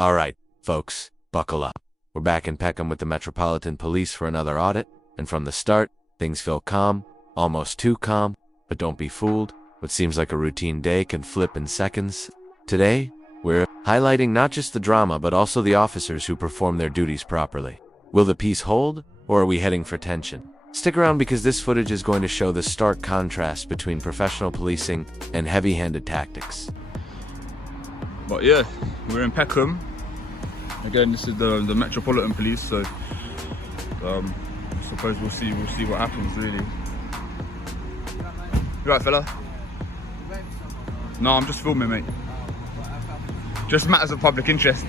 Alright, folks, buckle up. We're back in Peckham with the Metropolitan Police for another audit, and from the start, things feel calm, almost too calm, but don't be fooled. What seems like a routine day can flip in seconds. Today, we're highlighting not just the drama, but also the officers who perform their duties properly. Will the peace hold, or are we heading for tension? Stick around because this footage is going to show the stark contrast between professional policing and heavy-handed tactics. But yeah, we're in Peckham. Again, this is the Metropolitan Police, so I suppose we'll see what happens really. You right, fella? No, I'm just filming, mate. Just matters of public interest.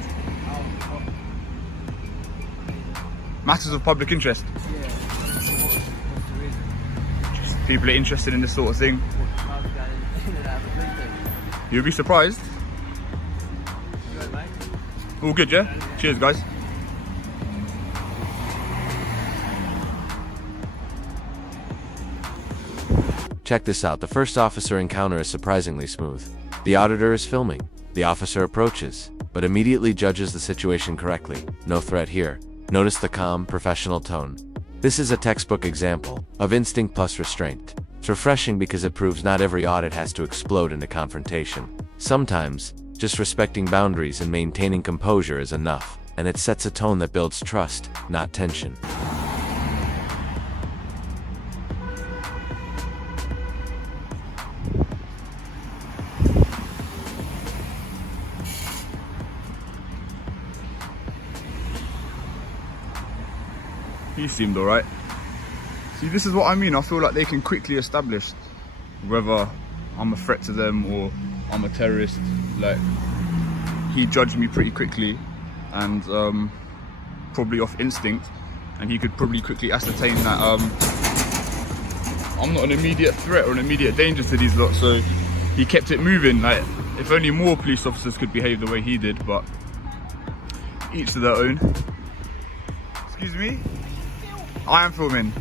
Matters of public interest. Just people are interested in this sort of thing. You'll be surprised. All good, yeah? Cheers, guys. Check this out. The first officer encounter is surprisingly smooth. The auditor is filming. The officer approaches, but immediately judges the situation correctly. No threat here. Notice the calm, professional tone. This is a textbook example of instinct plus restraint. It's refreshing because it proves not every audit has to explode into confrontation. Sometimes, just respecting boundaries and maintaining composure is enough, and it sets a tone that builds trust, not tension. He seemed alright. See, this is what I mean. I feel like they can quickly establish whether I'm a threat to them or I'm a terrorist. Like, he judged me pretty quickly, and probably off instinct, and he could probably quickly ascertain that I'm not an immediate threat or an immediate danger to these lot. So he kept it moving. Like, if only more police officers could behave the way he did, but each to their own. Excuse me? I am filming.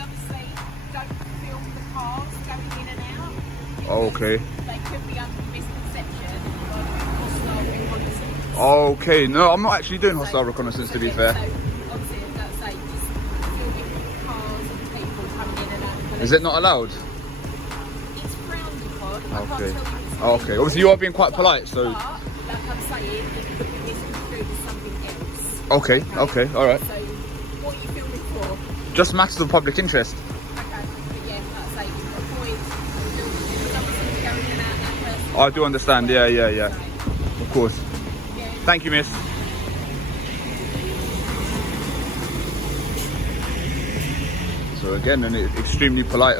Obviously, don't film the cars going in and out. Oh, okay. They could be under misconception of hostile reconnaissance. Okay, no, I'm not actually doing hostile reconnaissance, to be fair. So, obviously, that's like just filming cars and people coming in and out. Is it not allowed? It's frowned upon. I can't Okay. tell you it's Okay, obviously you are being quite polite, so... But, like I'm saying, it could be misconstrued as something else. Okay, alright. So, what are you filming for? Just matters of public interest. Okay, but yeah, that's like avoid filming going in and out that person. I do understand, yeah. Of course. Thank you, miss. So again, an extremely polite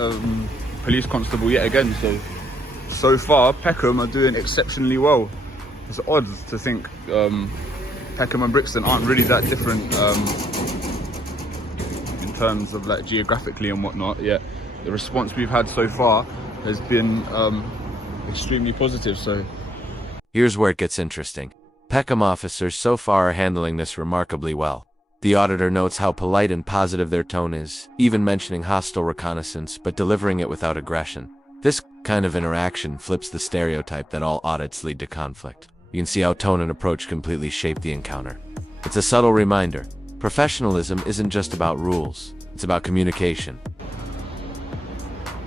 police constable yet again. So far, Peckham are doing exceptionally well. It's odd to think Peckham and Brixton aren't really that different in terms of like geographically and whatnot. Yet the response we've had so far has been extremely positive. So Here's where it gets interesting. Peckham officers so far are handling this remarkably well. The auditor notes how polite and positive their tone is, even mentioning hostile reconnaissance, but delivering it without aggression. This kind of interaction flips the stereotype that all audits lead to conflict. You can see how tone and approach completely shape the encounter. It's a subtle reminder. Professionalism isn't just about rules, it's about communication.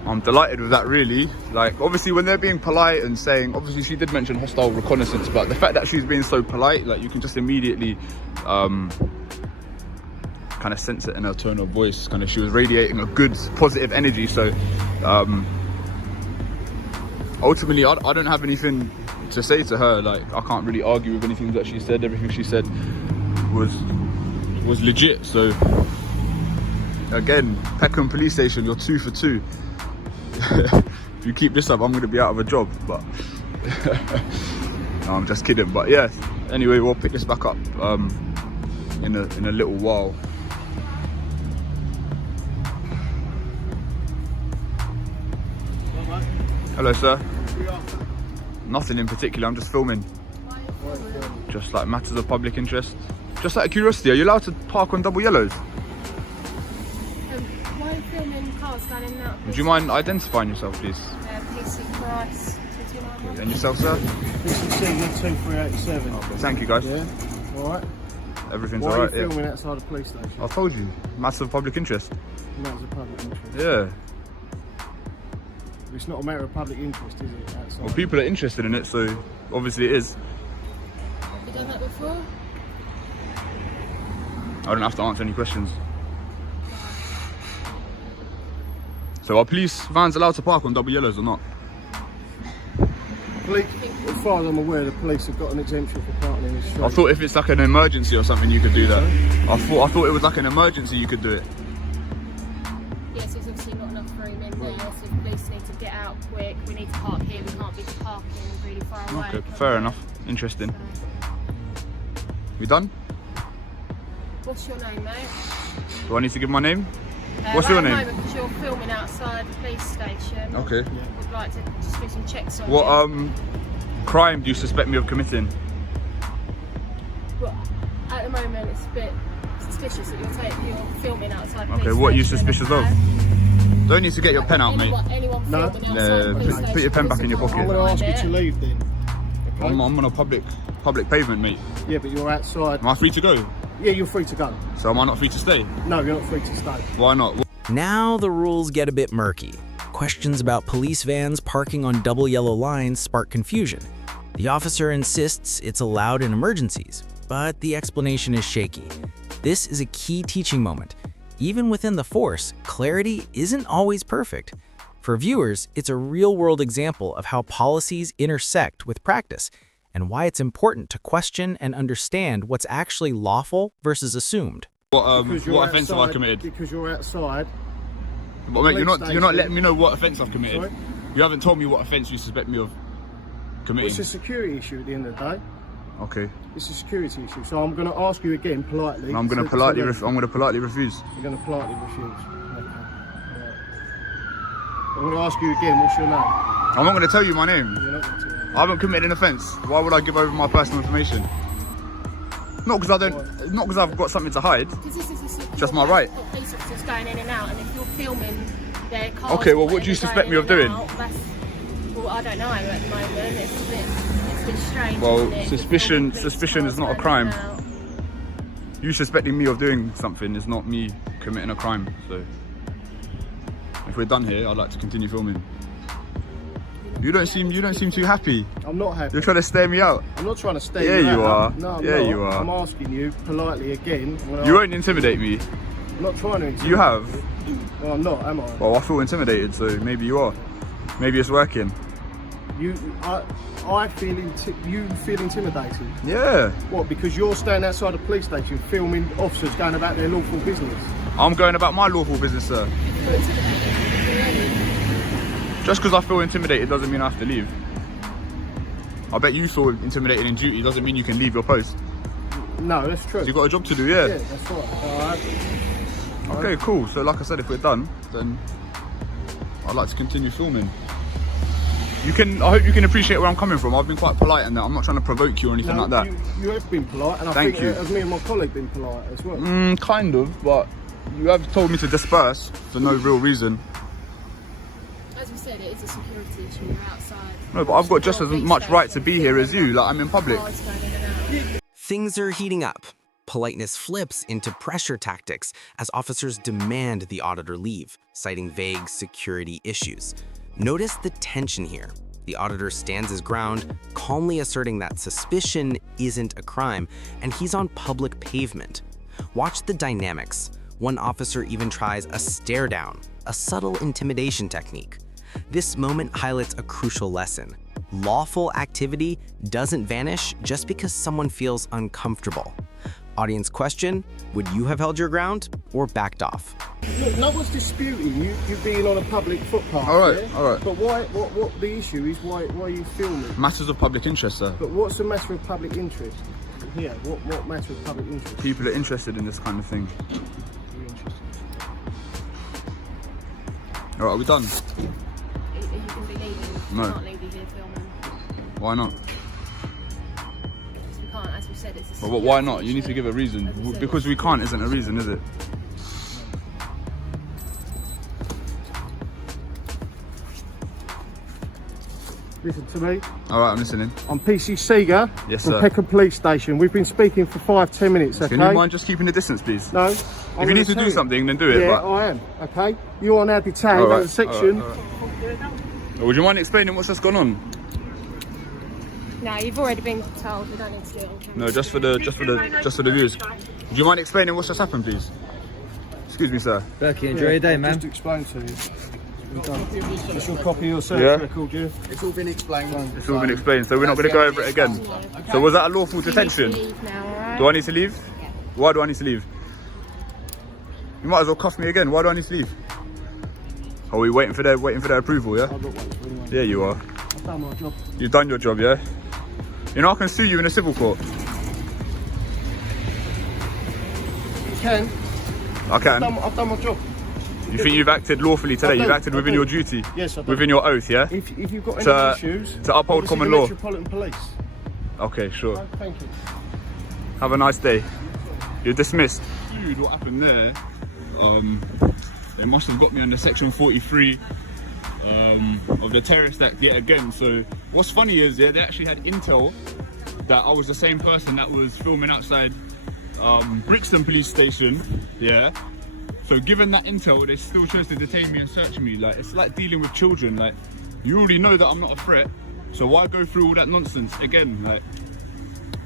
I'm delighted with that, really. Like, obviously when they're being polite and saying, obviously she did mention hostile reconnaissance, but the fact that she's being so polite, like, you can just immediately kind of sense it in her tone of voice. Kind of, she was radiating a good positive energy. So ultimately I don't have anything to say to her. Like, I can't really argue with anything that she said. Everything she said was legit. So again, Peckham police station, you're 2 for 2. If you keep this up, I'm going to be out of a job. But no, I'm just kidding. But yeah, anyway, we'll pick this back up in a little while. Hello, sir. Nothing in particular, I'm just filming. Just like matters of public interest. Just out of curiosity, are you allowed to park on double yellows? Why are you filming cars going in and out? Would you mind identifying yourself, please? PC Price, 29. And yourself, sir? PCC 2387. Okay, thank you, guys. Yeah, alright. Everything's Why alright. are you filming outside the police station? I told you, matter of public interest. Matters of public interest. Yeah. It's not a matter of public interest, is it? Outside? Well, people are interested in it, so obviously it is. Have you done that before? I don't have to answer any questions. So are police vans allowed to park on double yellows or not? Police, as far as I'm aware, the police have got an exemption for parking in the street. I thought if it's like an emergency or something, you could do that. I thought it was like an emergency, you could do it. Yes, there's obviously not enough room in there, so the police need to get out quick. We need to park here, we can't be parking really far away. Okay, fair enough. Interesting. You done? What's your name, mate? Do I need to give my name? What's your name? Because you're filming outside the police station. Okay. Would like to just do some checks on What you. crime do you suspect me of committing? Well, at the moment, it's a bit suspicious that you're filming outside the Okay, police what are you station, suspicious of? okay? Don't need to get your pen out, mate. Anyone No. filming outside the police station, Put your pen back in your pocket. I'm going to ask you to leave then. Okay? I'm on a public pavement, mate. Yeah, but you're outside. Am I free to go? Yeah, you're free to go. So am I not free to stay? No, you're not free to stay. Why not? Now the rules get a bit murky. Questions about police vans parking on double yellow lines spark confusion. The officer insists it's allowed in emergencies, but the explanation is shaky. This is a key teaching moment. Even within the force, clarity isn't always perfect. For viewers, it's a real-world example of how policies intersect with practice, and why it's important to question and understand what's actually lawful versus assumed. What offence have I committed? Because you're outside. But mate, you're not station. letting me know what offence I've committed. Sorry? You haven't told me what offence you suspect me of committing. It's a security issue at the end of the day. Okay. It's a security issue. So I'm going to ask you again politely. I'm going to politely refuse. You're going to politely refuse. Okay. Right. I'm going to ask you again. What's your name? I'm not going to tell you my name. You're not going to tell me. I haven't committed an offence. Why would I give over my personal information? Not because I've got something to hide. Just my right. Police officers going in and out, and if you're filming their cars. Okay, well, what do you suspect me of doing? Well, I don't know at the moment. It's a bit strange. Well, isn't it? suspicion is not a crime. You suspecting me of doing something is not me committing a crime. So if we're done here, I'd like to continue filming. You don't seem too happy. I'm not happy. You're trying to stare me out. I'm not trying to stay. Yeah, you are. No, I'm Yeah, not. you are. I'm asking you politely again. You won't intimidate me. I'm not trying to intimidate You have. you. Well, I'm not, am I? Well, I feel intimidated, so maybe you are. Maybe it's working. I feel you feel intimidated. Yeah. What? Because you're standing outside a police station filming officers going about their lawful business. I'm going about my lawful business, sir. Just because I feel intimidated doesn't mean I have to leave. I bet you feel intimidated in duty doesn't mean you can leave your post. No, that's true. You've got a job to do, yeah. Yeah, that's right. Okay, cool. So like I said, if we're done, then I'd like to continue filming. I hope you can appreciate where I'm coming from. I've been quite polite in that. I'm not trying to provoke you or anything like that. You have been polite, and I Thank think you. as me and my colleague been polite as well. Kind of, but you have told me to disperse for no real reason. As we said, it is a security issue. You're outside. No, but I've got just as much right to be here as you. Like, I'm in public. Cars going in and out. Things are heating up. Politeness flips into pressure tactics as officers demand the auditor leave, citing vague security issues. Notice the tension here. The auditor stands his ground, calmly asserting that suspicion isn't a crime, and he's on public pavement. Watch the dynamics. One officer even tries a stare down, a subtle intimidation technique. This moment highlights a crucial lesson. Lawful activity doesn't vanish just because someone feels uncomfortable. Audience question, would you have held your ground or backed off? Look, no one's disputing you being on a public footpath. All right, yeah? all right. But why? What the issue is? Why are you filming? Matters of public interest, sir. But what's the matter of public interest? Yeah, what matter of public interest? People are interested in this kind of thing. You're interested. All right, are we done? You can be leaving. No. You can't leave you here filming. Why not? Because we can't, as we said, it's a But why not? You need to give a reason. Because we can't isn't a reason, is it? Listen to me. All right, I'm listening. I'm PC Seeger Yes, from sir. Peckham Police Station. We've been speaking for 5-10 minutes, okay? Can you mind just keeping the dissance, please? No. If you need to do something, then do it. Yeah, but... I am, okay? You are now detained All right, under section... all right. Would you mind explaining what's just gone on? No, you've already been told. We don't need to do it on camera. No, just for the viewers. Do you mind explaining what's just happened, please? Excuse me, sir. Berkey, enjoy your day, man. Just to explain to you. Just your copy of your search Yeah. record, yeah? It's all been explained. It's all been explained, so we're not going to go over it again. So was that a lawful You need to detention? leave now, all right? Do I need to leave? Why do I need to leave? You might as well cuff me again. Why do I need to leave? Are we waiting for their approval? Yeah. I've got one for anyone. Yeah, you are. I've done my job. You've done your job, yeah. You know I can sue you in a civil court. You can. I can. I've done my job. You think you've acted lawfully today? I've You've done- acted I've within done. your duty. Yes, I've done. Within your oath, yeah. If you've got any To- issues... to uphold obviously common the law. Metropolitan Police. Okay, sure. Oh, thank you. Have a nice day. You're dismissed. Dude, what happened there? They must have got me under section 43 of the Terrorism Act yet again. So what's funny is, yeah, they actually had intel that I was the same person that was filming outside Brixton police station, yeah. So given that intel, they still chose to detain me and search me. Like, it's like dealing with children. Like, you already know that I'm not a threat, so why go through all that nonsense again? Like,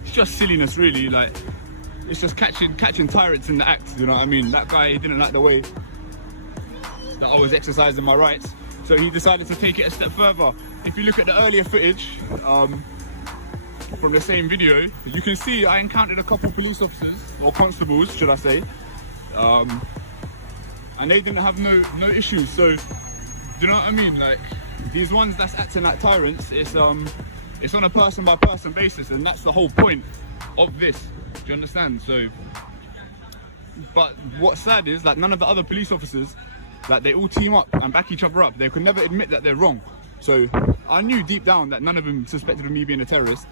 it's just silliness, really. Like, it's just catching tyrants in the act. You know what I mean? That guy, he didn't like the way that I was exercising my rights, so he decided to take it a step further. If you look at the earlier footage from the same video, you can see I encountered a couple police officers, or constables, should I say, and they didn't have no issues. So, do you know what I mean? Like, these ones that's acting like tyrants, it's on a person by person basis, and that's the whole point of this. Do you understand? So, but what's sad is, like, none of the other police officers, like, they all team up and back each other up. They could never admit that they're wrong. So I knew deep down that none of them suspected of me being a terrorist,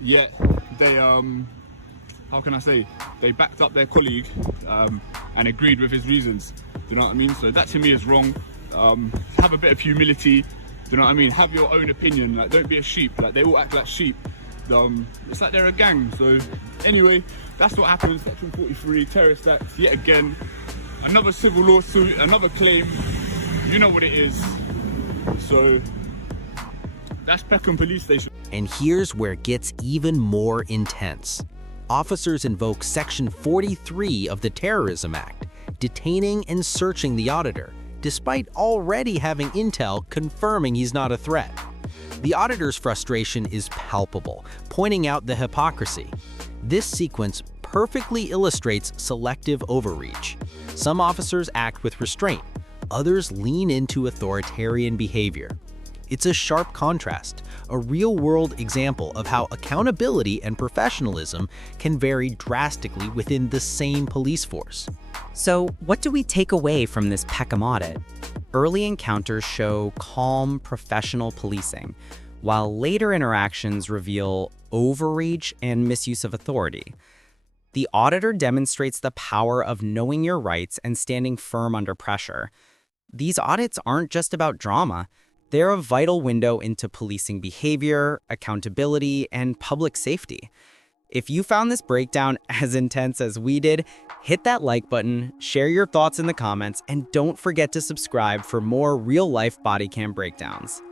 yet they how can I say, they backed up their colleague and agreed with his reasons. Do you know what I mean? So that to me is wrong. Have a bit of humility. Do you know what I mean? Have your own opinion. Like, don't be a sheep. Like, they all act like sheep. It's like they're a gang. So anyway, that's what happened. Section 43, Terrorist Act, yet again. Another civil lawsuit, another claim. You know what it is. So that's Peckham Police Station. And here's where it gets even more intense. Officers invoke Section 43 of the Terrorism Act, detaining and searching the auditor, despite already having intel confirming he's not a threat. The auditor's frustration is palpable, pointing out the hypocrisy. This sequence perfectly illustrates selective overreach. Some officers act with restraint, others lean into authoritarian behavior. It's a sharp contrast, a real-world example of how accountability and professionalism can vary drastically within the same police force. So, what do we take away from this Peckham audit? Early encounters show calm, professional policing, while later interactions reveal overreach and misuse of authority. The auditor demonstrates the power of knowing your rights and standing firm under pressure. These audits aren't just about drama. They're a vital window into policing behavior, accountability, and public safety. If you found this breakdown as intense as we did, hit that like button, share your thoughts in the comments, and don't forget to subscribe for more real-life body cam breakdowns.